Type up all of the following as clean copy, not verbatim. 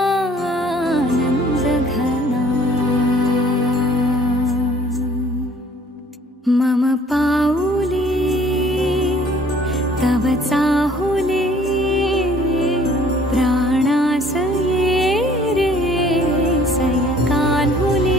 जीवनानंद घना मम पाऊले तव चाहुले प्राणासये रे सय कान्हुले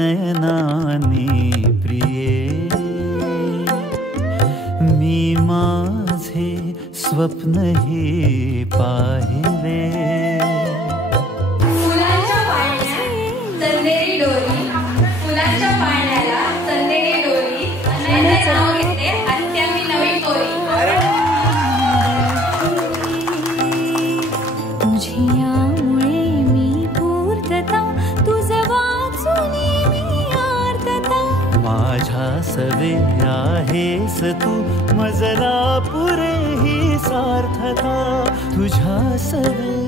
नयनाने प्रिये मी माझे स्वप्न हे पाहिले फुलांच्या पाळण्यात चंदेरी डोरी फुलांच्या पाळण्याला चंदेरी डोरी नयनाचे नाव घेते आत्या मी नवी पोरी तुझ्यामुळे मी पूर्तता तुझं वाचून मी आर्तता माझ्या सवे आहेस तू मजला पुरे ही सार्थता तुझ्या सवे